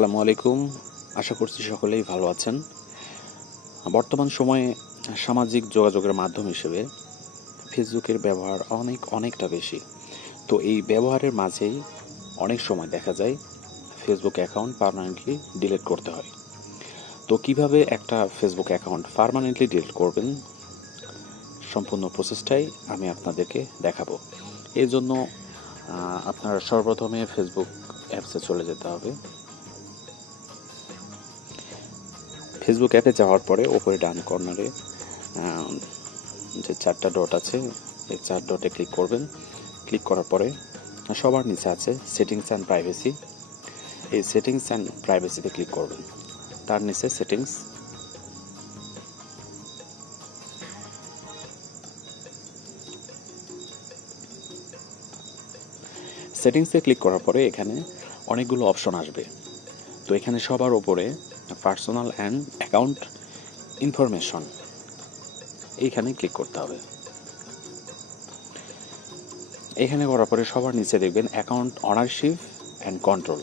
আসসালামু আলাইকুম। আশা করছি সকলেই ভালো আছেন। বর্তমান সময়ে সামাজিক যোগাযোগের মাধ্যম হিসেবে ফেসবুকের ব্যবহার অনেকটা বেশি। তো এই ব্যবহারের মাঝেই অনেক সময় দেখা যায় ফেসবুক অ্যাকাউন্ট পার্মানেন্টলি ডিলিট করতে হয়। তো কিভাবে একটা ফেসবুক অ্যাকাউন্ট পার্মানেন্টলি ডিলিট করবেন, সম্পূর্ণ প্রসেসটাই আমি আপনাদেরকে দেখাবো। এর জন্য আপনার সর্বপ্রথমে ফেসবুক অ্যাপসে চলে যেতে হবে। ফেসবুক অ্যাপে যাওয়ার পরে ওপরে ডান কর্নারে যে 4টা ডট আছে, এই 4 ডটে ক্লিক করবেন। ক্লিক করার পরে সবার নিচে আছে সেটিংস অ্যান্ড প্রাইভেসি। এই সেটিংস অ্যান্ড প্রাইভেসিতে ক্লিক করবেন। তার নিচে সেটিংসে ক্লিক করার পরে এখানে অনেকগুলো অপশন আসবে। তো এখানে সবার ওপরে পার্সোনাল অ্যান্ড অ্যাকাউন্ট ইনফরমেশন, এইখানে ক্লিক করতে হবে। এখানে করার পরে সবার নিচে দেখবেন অ্যাকাউন্ট অনারশিপ অ্যান্ড কন্ট্রোল।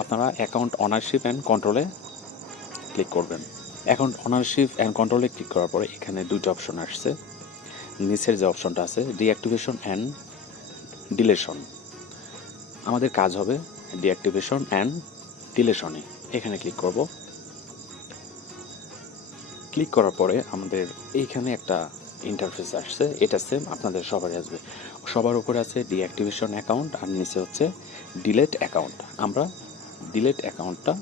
আপনারা অ্যাকাউন্ট অনারশিপ অ্যান্ড কন্ট্রোলে ক্লিক করবেন। অ্যাকাউন্ট অনারশিপ অ্যান্ড কন্ট্রোলে ক্লিক করার পরে এখানে দুইটা অপশন আসছে। নিচের যে অপশনটা আছে ডিঅ্যাক্টিভেশন অ্যান্ড ডিলেশন, আমাদের কাজ হবে ডিঅ্যাক্টিভেশন অ্যান্ড ডিলেশনে। এখানে ক্লিক করব। ক্লিক করার পরে আমাদের এইখানে একটা ইন্টারফেস আসছে, এটা সেম আপনাদের সবারই আসবে। সবার উপরে আছে ডিঅ্যাক্টিভেশন অ্যাকাউন্ট আর নিচে হচ্ছে ডিলেট অ্যাকাউন্ট। আমরা ডিলেট অ্যাকাউন্টটা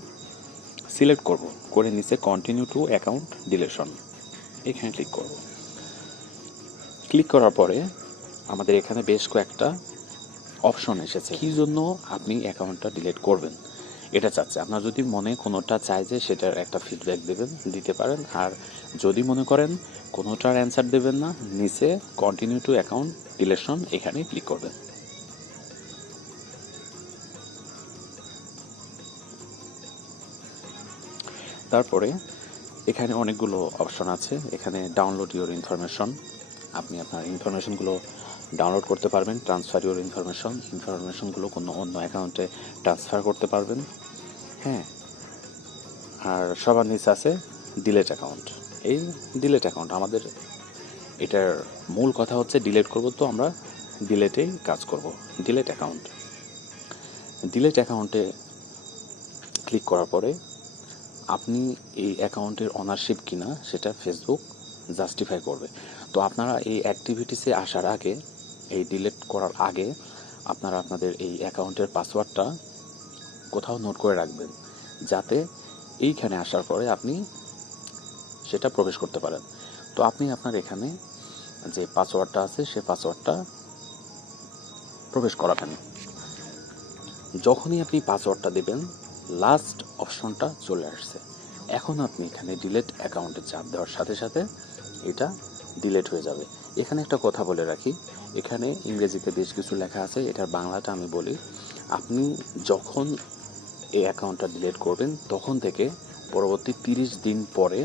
সিলেক্ট করব, করে নিচে কন্টিনিউ টু অ্যাকাউন্ট ডিলেশন, এখানে ক্লিক করব। ক্লিক করার পরে আমাদের এখানে বেশ কয়েকটা অপশন এসেছে কী জন্য আপনি অ্যাকাউন্টটা ডিলিট করবেন এটা চাচ্ছে। আপনার যদি মনে কোনোটা চায় যে সেটার একটা ফিডব্যাক দিতে পারেন, আর যদি মনে করেন কোনোটার অ্যান্সার দেবেন না, নিচে কন্টিনিউ টু অ্যাকাউন্ট ডিলেশন এখানে ক্লিক করবেন। তারপরে এখানে অনেকগুলো অপশন আছে। এখানে ডাউনলোড ইউর ইনফরমেশন, আপনি আপনার ইনফরমেশনগুলো ডাউনলোড করতে পারবেন। ট্রান্সফার ইউর ইনফরমেশনগুলো কোনো অন্য অ্যাকাউন্টে ট্রান্সফার করতে পারবেন। হ্যাঁ, আর সবার নিচে আছে ডিলেট অ্যাকাউন্ট। এই ডিলেট অ্যাকাউন্ট আমাদের এটার মূল কথা হচ্ছে ডিলেট করব, তো আমরা ডিলেটেই কাজ করব। ডিলেট অ্যাকাউন্টে ক্লিক করার পরে আপনি এই অ্যাকাউন্টের অনারশিপ কিনা সেটা ফেসবুক জাস্টিফাই করবে। তো আপনারা এই অ্যাক্টিভিটিসে আসার আগে, এই ডিলিট করার আগে আপনারা আপনাদের এই অ্যাকাউন্টের পাসওয়ার্ডটা কোথাও নোট করে রাখবেন, যাতে এইখানে আসার পরে আপনি সেটা প্রবেশ করতে পারেন। তো আপনি আপনার এখানে যে পাসওয়ার্ডটা আছে সেই পাসওয়ার্ডটা প্রবেশ করাবেন। যখনই আপনি পাসওয়ার্ডটা দেবেন, লাস্ট অপশনটা চলে আসছে। এখন আপনি এখানে ডিলেট অ্যাকাউন্টে চাপ দেওয়ার সাথে সাথে এটা ডিলেট হয়ে যাবে। এখানে একটা কথা বলে রাখি, এখানে ইংরেজিতে বেশ কিছু লেখা আছে, এটার বাংলাটা আমি বলি। আপনি যখন এই অ্যাকাউন্টটা ডিলিট করবেন তখন থেকে পরবর্তী 30 দিন পরে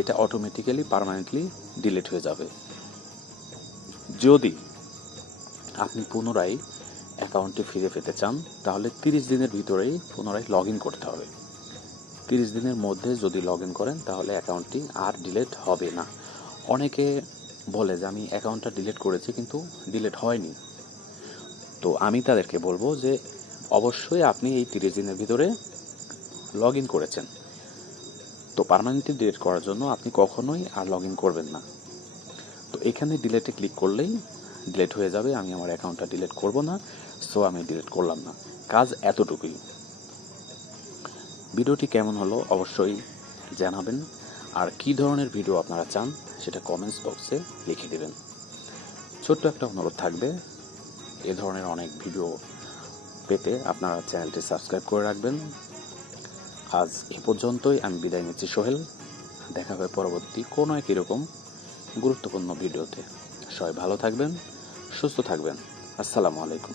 এটা অটোমেটিক্যালি পার্মানেন্টলি ডিলিট হয়ে যাবে। যদি আপনি পুনরায় অ্যাকাউন্টটি ফিরে পেতে চান তাহলে 30 দিনের ভিতরেই পুনরায় লগ ইন করতে হবে। 30 দিনের মধ্যে যদি লগ ইন করেন তাহলে অ্যাকাউন্টটি আর ডিলিট হবে না। অনেকে বলে যে আমি অ্যাকাউন্টটা ডিলিট করেছি কিন্তু ডিলিট হয়নি। তো আমি তাদেরকে বলবো যে অবশ্যই আপনি এই 30 দিনের ভিতরে লগ ইন করেছেন। তো পার্মানেন্টলি ডিলিট করার জন্য আপনি কখনোই আর লগ ইন করবেন না। তো এখানে ডিলেটে ক্লিক করলেই ডিলিট হয়ে যাবে। আমি আমার অ্যাকাউন্টটা ডিলিট করব না, সো আমি ডিলিট করলাম না। কাজ এতটুকুই। ভিডিওটি কেমন হলো অবশ্যই জানাবেন, আর কী ধরনের ভিডিও আপনারা চান সেটা কমেন্টস বক্সে লিখে দেবেন। ছোট্ট একটা অনুরোধ থাকবে, এ ধরনের অনেক ভিডিও পেতে আপনারা চ্যানেলটি সাবস্ক্রাইব করে রাখবেন। আজ এ পর্যন্তই, আমি বিদায় নিচ্ছি সোহেল। দেখা হবে পরবর্তী কোনো এক এরকম গুরুত্বপূর্ণ ভিডিওতে। সবাই ভালো থাকবেন, সুস্থ থাকবেন। আসসালামু আলাইকুম।